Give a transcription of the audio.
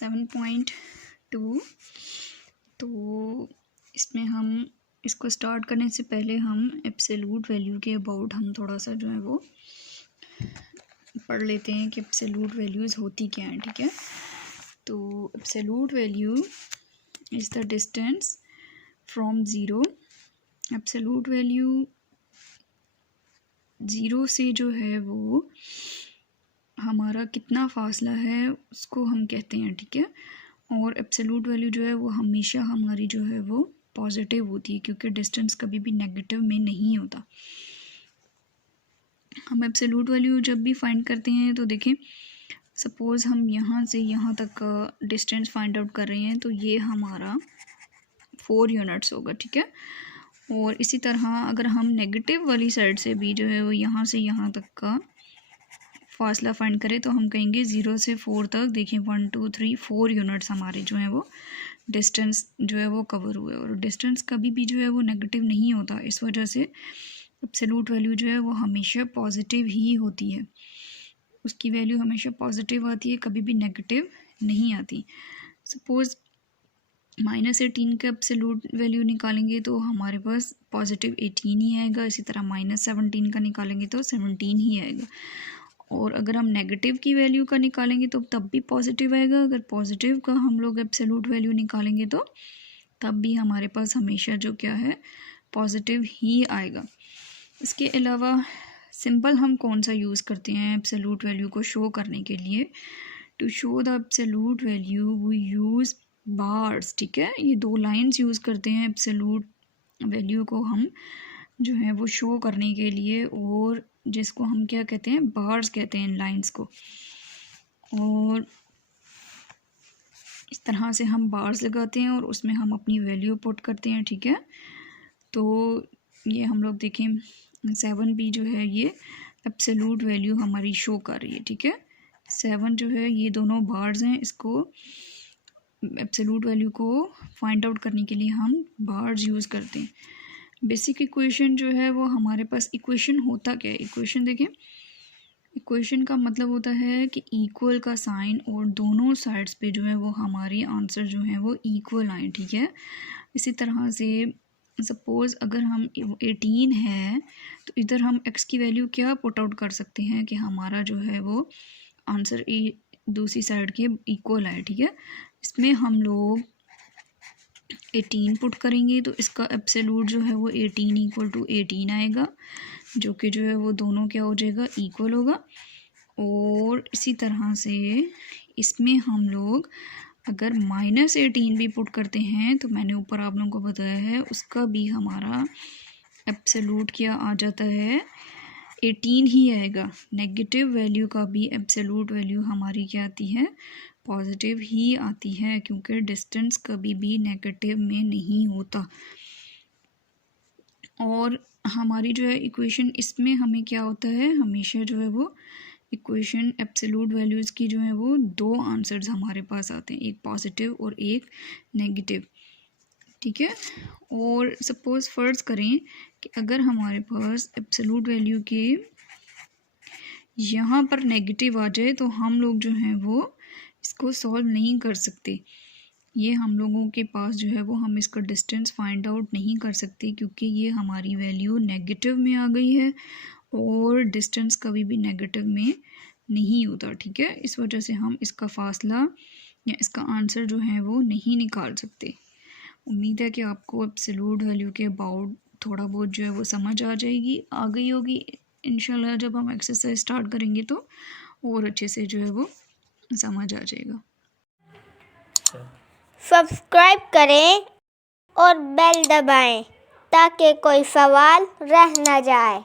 7.2। तो इसमें हम इसको स्टार्ट करने से पहले हम एब्सोल्यूट वैल्यू के अबाउट हम थोड़ा सा जो है वो पढ़ लेते हैं कि एब्सोल्यूट वैल्यूज़ होती क्या हैं, ठीक है। तो absolute value is the distance from zero. Absolute value zero से जो है वो हमारा कितना फ़ासला है उसको हम कहते हैं, ठीक है। और एब्सोल्यूट वैल्यू जो है वो हमेशा हमारी जो है वो पॉजिटिव होती है, क्योंकि डिस्टेंस कभी भी नेगेटिव में नहीं होता। हम एब्सोल्यूट वैल्यू जब भी फाइंड करते हैं तो देखें, सपोज़ हम यहाँ से यहाँ तक का डिस्टेंस फाइंड आउट कर रहे हैं, तो ये हमारा 4 यूनिट्स होगा, ठीक है। और इसी तरह अगर हम नेगेटिव वाली साइड से भी जो है वो यहाँ से यहाँ तक का फासला फाइंड करें तो हम कहेंगे 0 से 4 तक, देखिए 1 2 3 4 यूनिट्स हमारे जो हैं वो डिस्टेंस जो है वो कवर हुए। और डिस्टेंस कभी भी जो है वो नेगेटिव नहीं होता, इस वजह से एब्सोल्यूट वैल्यू जो है वो हमेशा पॉजिटिव ही होती है। उसकी वैल्यू हमेशा पॉजिटिव आती है, कभी भी नेगेटिव नहीं आती। सपोज़ -18 का एब्सोल्यूट वैल्यू निकालेंगे तो हमारे पास पॉजिटिव 18 ही आएगा। इसी तरह -17 का निकालेंगे तो 17 ही आएगा। और अगर हम नेगेटिव की वैल्यू का निकालेंगे तो तब भी पॉजिटिव आएगा। अगर पॉजिटिव का हम लोग एब्सोल्यूट वैल्यू निकालेंगे तो तब भी हमारे पास हमेशा जो क्या है पॉजिटिव ही आएगा। इसके अलावा सिंबल हम कौन सा यूज़ करते हैं एब्सोल्यूट वैल्यू को शो करने के लिए? To show the absolute value we use bars, ठीक है। ये 2 लाइंस यूज़ करते हैं एब्सोल्यूट वैल्यू को हम जो है वो शो करने के लिए, और जिसको हम क्या कहते हैं, बार्स कहते हैं इन लाइंस को। और इस तरह से हम बार्स लगाते हैं और उसमें हम अपनी वैल्यू पुट करते हैं, ठीक है। तो ये हम लोग देखें 7 भी जो है ये एब्सोल्यूट वैल्यू हमारी शो कर रही है, ठीक है। 7 जो है ये दोनों बार्स हैं, इसको एब्सोल्यूट वैल्यू को फाइंड आउट करने के लिए हम बार्स यूज़ करते हैं। बेसिक इक्वेशन जो है वो हमारे पास, इक्वेशन होता क्या है, इक्वेशन देखें, इक्वेशन का मतलब होता है कि इक्वल का साइन और दोनों साइड्स पे जो है वो हमारी आंसर जो है वो इक्वल आए, ठीक है। इसी तरह से सपोज़ अगर हम 18 है तो इधर हम x की वैल्यू क्या पुट आउट कर सकते हैं कि हमारा जो है वो आंसर दूसरी साइड के इक्वल आए, ठीक है। इसमें हम लोग 18 पुट करेंगे तो इसका एब्सोल्यूट जो है वो 18 = 18 आएगा, जो कि जो है वो दोनों क्या हो जाएगा, इक्वल होगा। और इसी तरह से इसमें हम लोग अगर -18 भी पुट करते हैं तो मैंने ऊपर आप लोगों को बताया है उसका भी हमारा एब्सोल्यूट क्या आ जाता है, 18 ही आएगा। नेगेटिव वैल्यू का भी एब्सोल्यूट वैल्यू हमारी क्या आती है, पॉजिटिव ही आती है, क्योंकि डिस्टेंस कभी भी नेगेटिव में नहीं होता। और हमारी जो है इक्वेशन, इसमें हमें क्या होता है, हमेशा जो है वो इक्वेशन एब्सोल्यूट वैल्यूज़ की जो है वो 2 आंसर्स हमारे पास आते हैं, एक पॉजिटिव और एक नेगेटिव, ठीक है। और सपोज़ फ़र्ज़ करें कि अगर हमारे पास एब्सोल्यूट वैल्यू के यहाँ पर नेगेटिव आ जाए तो हम लोग जो हैं वो इसको सॉल्व नहीं कर सकते। ये हम लोगों के पास जो है वो हम इसका डिस्टेंस फाइंड आउट नहीं कर सकते, क्योंकि ये हमारी वैल्यू नेगेटिव में आ गई है और डिस्टेंस कभी भी नेगेटिव में नहीं होता, ठीक है। इस वजह से हम इसका फासला या इसका आंसर जो है वो नहीं निकाल सकते। उम्मीद है कि आपको एब्सोल्यूट वैल्यू के अबाउट थोड़ा बहुत जो है वो समझ आ गई होगी। इंशाल्लाह जब हम एक्सरसाइज स्टार्ट करेंगे तो और अच्छे से जो है वो समझ आ जाएगा। सब्सक्राइब करें और बेल दबाएं ताकि कोई सवाल रह न जाए।